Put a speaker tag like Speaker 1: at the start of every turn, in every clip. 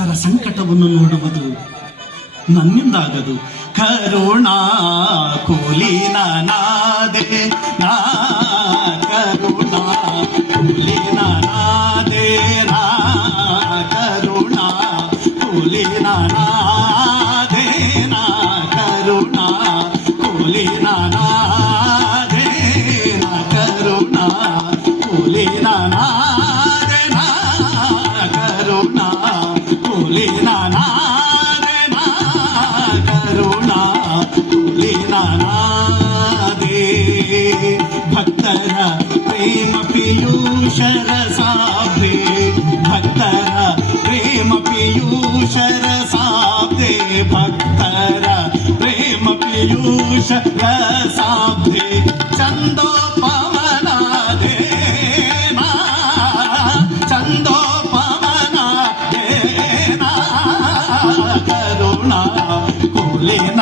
Speaker 1: ಭಕ್ತರ ಸಂಕಟವನ್ನು ನೋಡುವುದು ನನ್ನಿಂದಾಗದು. ಕರುಣಾ ಕೂಲಿ ನಾದೆ ನಾ ಕರುಣಾ ಕೋಲಿ ನಾದೆ ನಾ ಕರುಣಾ ಕೂಲಿನ ನಾದೆ ನಾ ಕರುಣಾ ಕೋಲಿ ನಾದೆ ನಾ ಕರುಣಾ ಕೂಲಿನ ನಾದೆ लिह्ना करुणा लिनादे भक्तरा प्रेमपि यूषरसाभ्रे भक्त प्रेमपि यूषरसा प्रे भक्त प्रेमपि यूष ग साभ्रे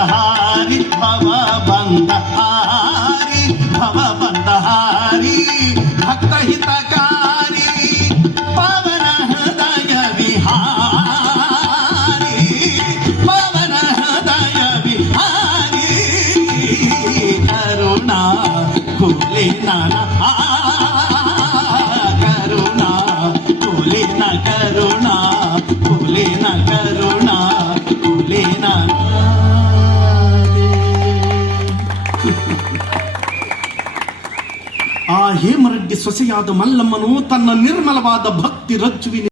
Speaker 1: బంధహారి భవ బంధహారి భవ బంధహారి భక్త హితకారి పవన హృదయ విహారి పవన హృదయ విహారి కరుణా కులి నానా ಆ ಹೇಮರಡ್ಡಿ ಸೊಸೆಯಾದ ಮಲ್ಲಮ್ಮನು ತನ್ನ ನಿರ್ಮಲವಾದ ಭಕ್ತಿ ರಜ್ಜುವಿನ